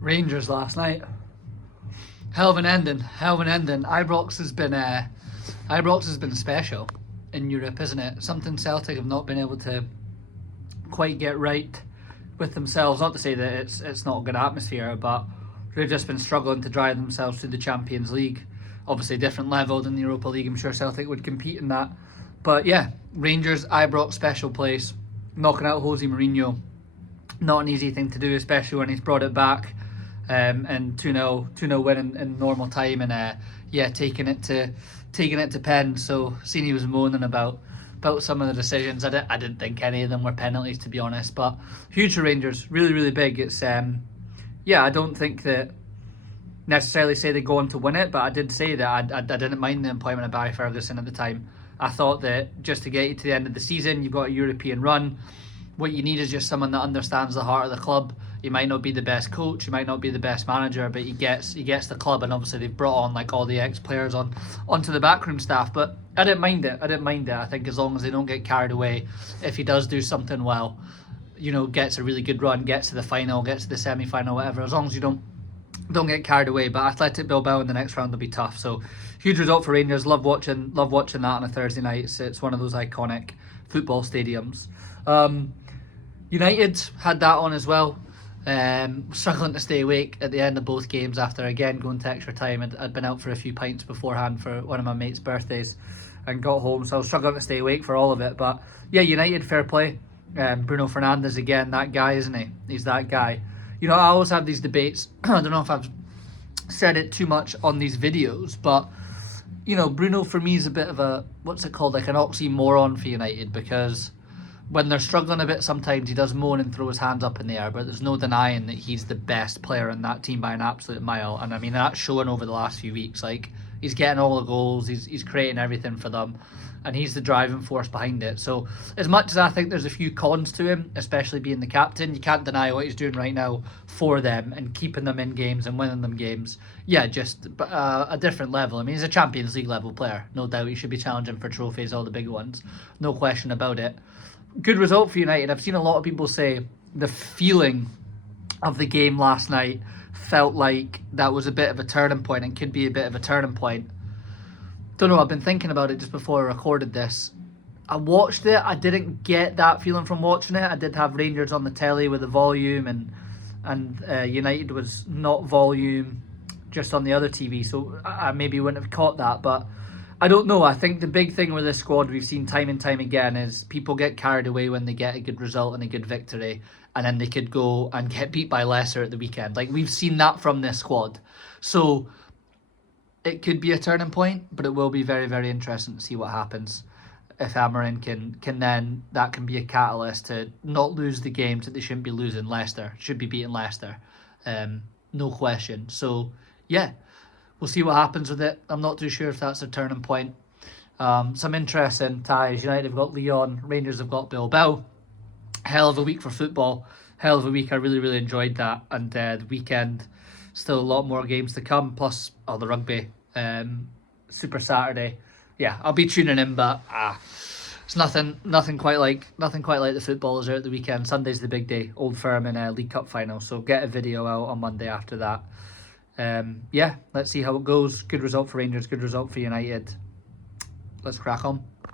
Rangers last night. Hell of an ending. Ibrox has been special in Europe, isn't it? Something Celtic have not been able to quite get right with themselves. Not to say that it's not a good atmosphere, but they've just been struggling to drive themselves through the Champions League. Obviously, different level than the Europa League. I'm sure Celtic would compete in that. But yeah, Rangers, Ibrox, special place. Knocking out Jose Mourinho, not an easy thing to do, especially when he's brought it back. And 2-0 win in normal time, and taking it to pen. So seeing he was moaning about some of the decisions, I didn't think any of them were penalties, to be honest. But huge for Rangers, really big. It's I don't think that necessarily say they go on to win it, but I did say that I didn't mind the employment of Barry Ferguson at the time. I thought that just to get you to the end of the season, you've got a European run. What you need is just someone that understands the heart of the club. He might not be the best coach, he might not be the best manager, but he gets the club, and obviously they've brought on like all the ex-players onto the backroom staff. But I didn't mind it. I think as long as they don't get carried away, if he does do something well, gets a really good run, gets to the final, gets to the semi-final, whatever, as long as you don't get carried away. But Athletic Bilbao in the next round will be tough. So huge result for Rangers. Love watching that on a Thursday night. It's one of those iconic football stadiums. United had that on as well. Struggling to stay awake at the end of both games after again going to extra time. I'd been out for a few pints beforehand for one of my mates' birthdays and got home, so I was struggling to stay awake for all of it. But yeah, United, fair play. Bruno Fernandes again, that guy, isn't he? He's that guy. I always have these debates. I don't know if I've said it too much on these videos, but Bruno for me is a bit of a, what's it called, like an oxymoron for United, because when they're struggling a bit, sometimes he does moan and throw his hands up in the air, but there's no denying that he's the best player in that team by an absolute mile. And I mean, that's shown over the last few weeks. Like, he's getting all the goals, he's creating everything for them, and he's the driving force behind it. So as much as I think there's a few cons to him, especially being the captain, you can't deny what he's doing right now for them and keeping them in games and winning them games. Yeah, just a different level. I mean, he's a Champions League level player, no doubt. He should be challenging for trophies, all the big ones, no question about it. Good result for United. I've seen a lot of people say the feeling of the game last night felt like that was a bit of a turning point and could be a bit of a turning point. Don't know, I've been thinking about it just before I recorded this. I watched it, I didn't get that feeling from watching it. I did have Rangers on the telly with the volume, and United was not volume, just on the other TV, so I maybe wouldn't have caught that. But I don't know. I think the big thing with this squad we've seen time and time again is people get carried away when they get a good result and a good victory, and then they could go and get beat by Leicester at the weekend. Like, we've seen that from this squad. So it could be a turning point, but it will be very, very interesting to see what happens. If Amarin can then, that can be a catalyst to not lose the games that they shouldn't be losing. Leicester should be beating Leicester, no question. So yeah, we'll see what happens with it. I'm not too sure if that's a turning point. Some interesting ties. United have got Lyon, Rangers have got Bilbao. Hell of a week for football. Hell of a week. I really enjoyed that. And the weekend, still a lot more games to come. Plus all the rugby. Super Saturday. Yeah, I'll be tuning in, but it's nothing quite like the footballers are at the weekend. Sunday's the big day. Old Firm in a League Cup final. So get a video out on Monday after that. Let's see how it goes. Good result for Rangers, good result for United. Let's crack on.